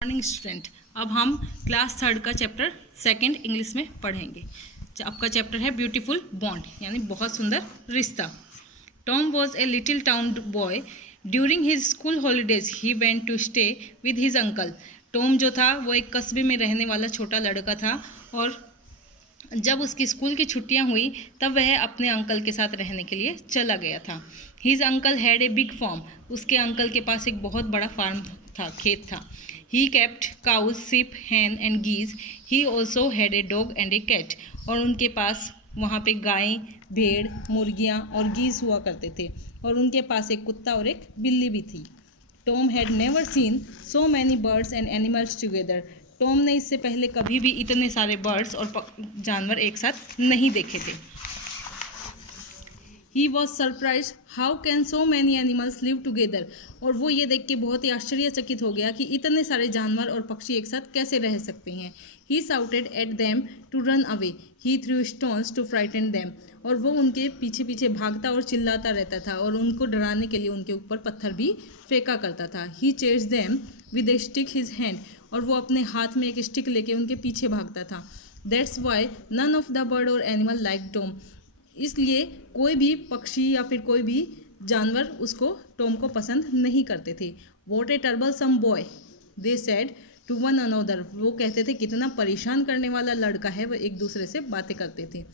Morning student. अब हम class third का चैप्टर सेकंड इंग्लिश में पढ़ेंगे। आपका चैप्टर है ब्यूटीफुल बॉन्ड, यानी बहुत सुंदर रिश्ता। Tom was a little town boy. During his school holidays he went to stay with his uncle. Tom जो था वो एक कस्बे में रहने वाला छोटा लड़का था, और जब उसकी स्कूल की छुट्टियां हुई तब वह अपने अंकल के साथ रहने के लिए चला गया था। His uncle had a big farm. उसके अंकल के पास एक बहुत बड़ा फार्म था, खेत था। He kept cows, sheep, hen and geese. He also had a dog and a cat. और उनके पास वहाँ पे गायें, भेड़, मुर्गियाँ और गीज हुआ करते थे, और उनके पास एक कुत्ता और एक बिल्ली भी थी। Tom had never seen so many birds and animals together. Tom ने इससे पहले कभी भी इतने सारे बर्ड्स और जानवर एक साथ नहीं देखे थे। He was surprised how can so many animals live together। और वो ये देख के बहुत ही आश्चर्यचकित हो गया कि इतने सारे जानवर और पक्षी एक साथ कैसे रह सकते हैं। He shouted at them to run away। He threw stones to frighten them। और वो उनके पीछे पीछे भागता और चिल्लाता रहता था, और उनको डराने के लिए उनके ऊपर पत्थर भी फेंका करता था। He chased them with a stick his hand। और वो अपने हाथ में एक स्टिक लेके उनके पीछे भागता था। That's why none of the bird or animal liked Tom। इसलिए कोई भी पक्षी या फिर कोई भी जानवर उसको टॉम को पसंद नहीं करते थे। What a troublesome boy they said to one another. वो कहते थे कितना परेशान करने वाला लड़का है, वो एक दूसरे से बातें करते थे।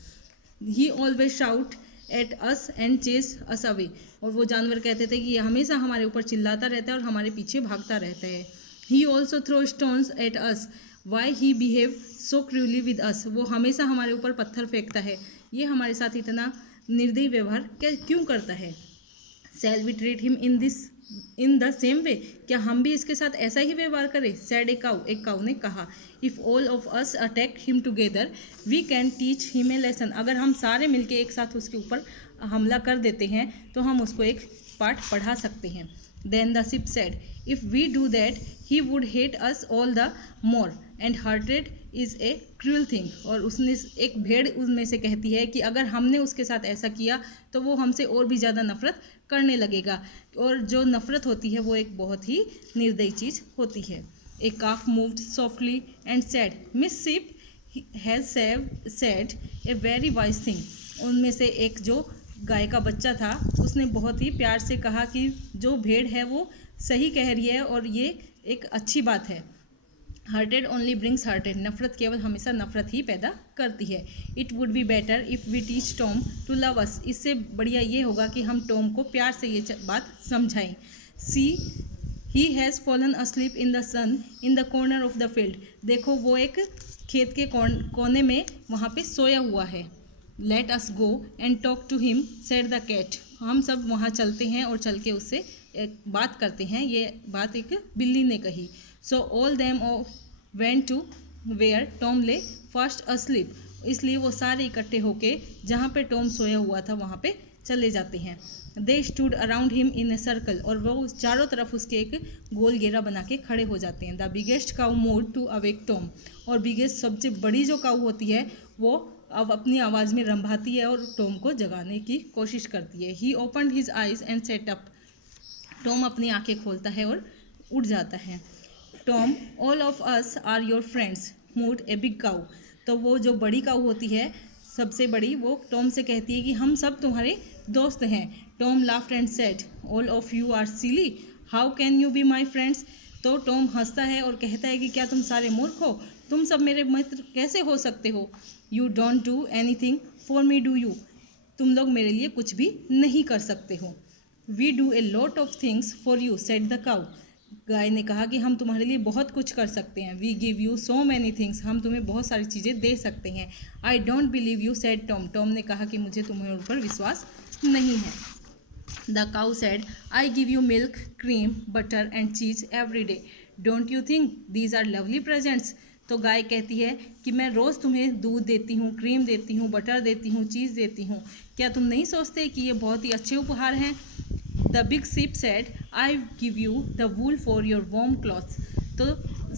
He always shout at us and chase us away. और वो जानवर कहते थे कि ये हमेशा हमारे ऊपर चिल्लाता रहता है और हमारे पीछे भागता रहता है। He also throw stones at us why he behave so cruelly with us. वो हमेशा हमारे ऊपर पत्थर फेंकता है, ये हमारे साथ इतना निर्दयी व्यवहार क्यों करता है। Shall we treat him in the same way. क्या हम भी इसके साथ ऐसा ही व्यवहार करें। Said a cow. एक काउ ने कहा, if all of us attack him together we can teach him a lesson. अगर हम सारे मिलके एक साथ उसके ऊपर हमला कर देते हैं तो हम उसको एक पाठ पढ़ा सकते हैं। Then the sheep said, if we do that he would hate us all the more and hatred is a cruel thing. और उसने एक भेड़ उनमें से कहती है कि अगर हमने उसके साथ ऐसा किया तो वो हमसे और भी ज़्यादा नफरत करने लगेगा, और जो नफरत होती है वो एक बहुत ही निर्दयी चीज़ होती है। A calf moved softly and said, Miss sheep has said a very wise thing. उनमें से एक जो गाय का बच्चा था उसने बहुत ही प्यार से कहा कि जो भेड़ है वो सही कह रही है और ये एक अच्छी बात है। Hatred only brings hatred. नफरत केवल हमेशा नफरत ही पैदा करती है। It would be better if we teach Tom to love us. इससे बढ़िया ये होगा कि हम टॉम को प्यार से ये बात समझाएं। See he has fallen asleep in the sun in the corner of the field. देखो वो एक खेत के कोने में वहाँ पे सोया हुआ है। Let us go and talk to him said the cat. हम सब वहाँ चलते हैं और चल के उससे एक बात करते हैं, ये बात एक बिल्ली ने कही। So all them went to where Tom lay fast asleep. इसलिए वो सारे इकट्ठे होके जहाँ पे टॉम सोया हुआ था वहाँ पे चले जाते हैं। They stood around him in a circle. और वो चारों तरफ उसके एक गोल घेरा बना के खड़े हो जाते हैं। The biggest cow mooed to awake Tom. और बिगेस्ट सबसे बड़ी जो काउ होती है वो अब अपनी आवाज़ में रंभाती है और टॉम को जगाने की कोशिश करती है। He opened his eyes and sat up. Tom अपनी आंखें खोलता है और उठ जाता है। Tom, all of us are your friends mooed a big cow. तो वो जो बड़ी काउ होती है सबसे बड़ी, वो टॉम से कहती है कि हम सब तुम्हारे दोस्त हैं। Tom laughed and said, all of you are silly, how can you be my friends. तो टॉम हंसता है और कहता है कि क्या तुम सारे मूर्ख हो, तुम सब मेरे मित्र कैसे हो सकते हो। You don't do any thing for me do you. तुम लोग मेरे लिए कुछ भी नहीं कर सकते हो। We do a lot of things for you said the cow. गाय ने कहा कि हम तुम्हारे लिए बहुत कुछ कर सकते हैं। We give you so many things. हम तुम्हें बहुत सारी चीज़ें दे सकते हैं। I don't believe you said Tom. Tom ने कहा कि मुझे तुम्हारे ऊपर विश्वास नहीं है। The cow said, I give you milk, cream, butter and cheese every day. Don't you think these are lovely presents. तो गाय कहती है कि मैं रोज़ तुम्हें दूध देती हूँ, क्रीम देती हूँ, बटर देती हूँ, चीज़ देती हूँ। क्या तुम नहीं सोचते कि ये बहुत ही अच्छे उपहार हैं। The big ship said, I give you the wool for your warm clothes. तो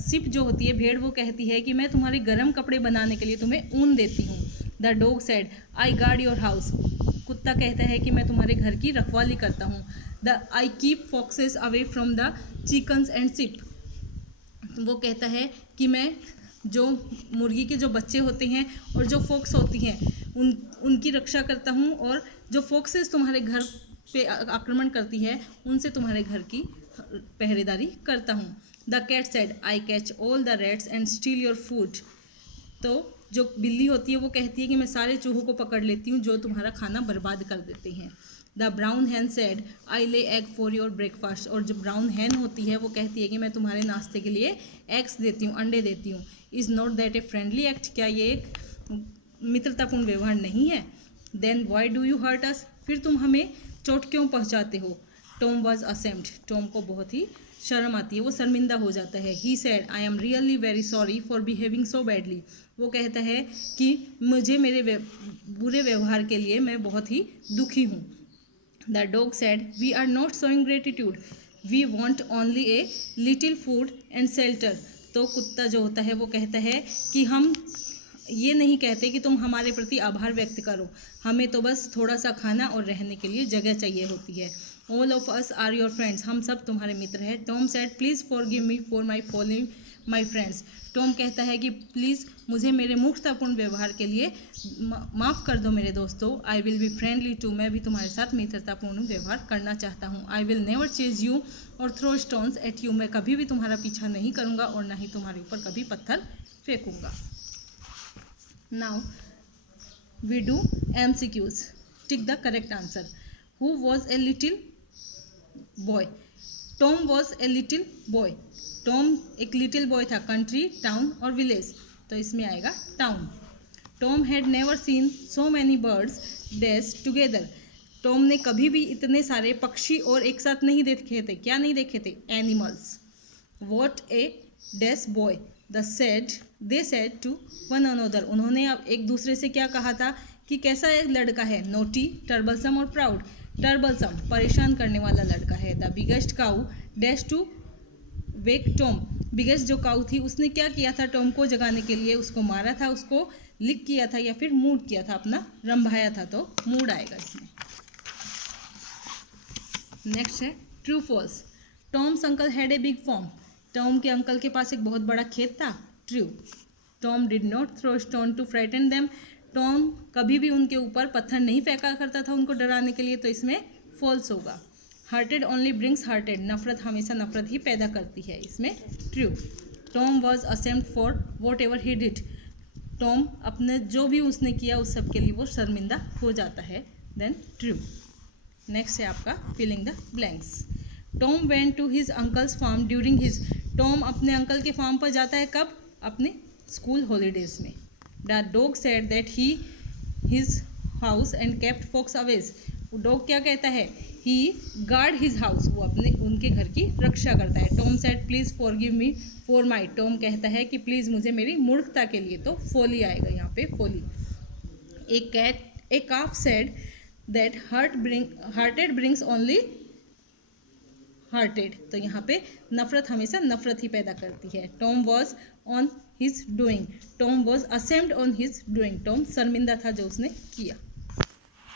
शिप जो होती है भेड़, वो कहती है कि मैं तुम्हारे गर्म कपड़े बनाने के लिए तुम्हें ऊन देती हूँ। The dog said, I guard your house. कुत्ता कहता है कि मैं तुम्हारे घर की रखवाली करता हूँ। The I keep foxes away from the chickens and ship. वो कहता है कि मैं जो मुर्गी के जो बच्चे होते हैं और जो फॉक्स होती हैं उनकी रक्षा करता हूँ, और जो फॉक्सेस तुम्हारे घर पे आक्रमण करती है उनसे तुम्हारे घर की पहरेदारी करता हूँ। The cat said I catch all the rats and steal your food. तो जो बिल्ली होती है वो कहती है कि मैं सारे चूहों को पकड़ लेती हूँ जो तुम्हारा खाना बर्बाद कर देते हैं। The brown hen said I lay egg for your breakfast. और जो ब्राउन हैन होती है वो कहती है कि मैं तुम्हारे नाश्ते के लिए एग्स देती हूँ, अंडे देती हूँ। Is not that a friendly act. क्या ये एक मित्रतापूर्ण व्यवहार नहीं है? Then why do you hurt us. फिर तुम हमें चोट क्यों पहुँचाते हो? Tom was ashamed. टॉम को बहुत ही शर्म आती है, वो शर्मिंदा हो जाता है। He said I am really very sorry for behaving so badly. वो कहता है कि मुझे मेरे बुरे व्यवहार के लिए मैं बहुत ही दुखी हूँ। The dog said we are not showing gratitude, we want only a little food and shelter. तो कुत्ता जो होता है वो कहता है कि हम ये नहीं कहते कि तुम हमारे प्रति आभार व्यक्त करो, हमें तो बस थोड़ा सा खाना और रहने के लिए जगह चाहिए होती है। All of us are your friends, हम सब तुम्हारे मित्र हैं। Tom said please forgive me for my following my friends. टॉम कहता है कि प्लीज़ मुझे मेरे मूर्खतापूर्ण व्यवहार के लिए माफ़ कर दो मेरे दोस्तों। I will be friendly too, मैं भी तुम्हारे साथ मित्रतापूर्ण व्यवहार करना चाहता हूँ। I will never chase you और थ्रो स्टोन्स एट यू, मैं कभी भी तुम्हारा पीछा नहीं करूँगा और ना ही तुम्हारे ऊपर कभी पत्थर फेंकूँगा। Now we do MCQs. Tick the correct answer. Who was a little boy? Tom was a little boy. Tom एक little boy था। country, town और village, तो इसमें आएगा town. Tom had never seen so many birds dash together. Tom ने कभी भी इतने सारे पक्षी और एक साथ नहीं देखे थे। क्या नहीं देखे थे? Animals. What a dash boy. They said to one another. उन्होंने अब एक दूसरे से क्या कहा था कि कैसा एक लड़का है? नोटी, टर्बलसम और प्राउड। टर्बलसम परेशान करने वाला लड़का है। The biggest cow dash to wake Tom. Biggest जो काऊ थी उसने क्या किया था? टॉम को जगाने के लिए उसको मारा था, उसको लिक किया था या फिर मूड किया था, अपना रंभाया था, तो मूड आएगा इसमें। नेक्स्ट है true false. Tom's uncle had a big farm. Tom के अंकल के पास एक बहुत बड़ा खेत था। True. Tom did not throw stone to frighten them. Tom कभी भी उनके ऊपर पत्थर नहीं फेंका करता था उनको डराने के लिए, तो इसमें फॉल्स होगा। Hearted only brings hatred. नफरत हमेशा नफरत ही पैदा करती है, इसमें true. Tom was ashamed for what ever he did. Tom अपने जो भी उसने किया उस सब के लिए वो शर्मिंदा हो जाता है, देन ट्रू। नेक्स्ट है आपका filling the blanks. Tom went to his uncle's farm during his. Tom अपने अंकल के फार्म पर जाता है कब? अपने स्कूल हॉलीडेज में। The dog said that he his house and kept fox away. Dog क्या कहता है? ही गार्ड हिज हाउस, वो अपने उनके घर की रक्षा करता है। Tom said please forgive me for my. Tom कहता है कि प्लीज़ मुझे मेरी मूर्खता के लिए, तो फोली आएगा यहाँ पे, folly. A calf said that hatred brings only hatred. तो यहाँ पे नफरत हमेशा नफरत ही पैदा करती है। Tom was on his doing. Tom was ashamed on his doing. Tom शर्मिंदा था जो उसने किया।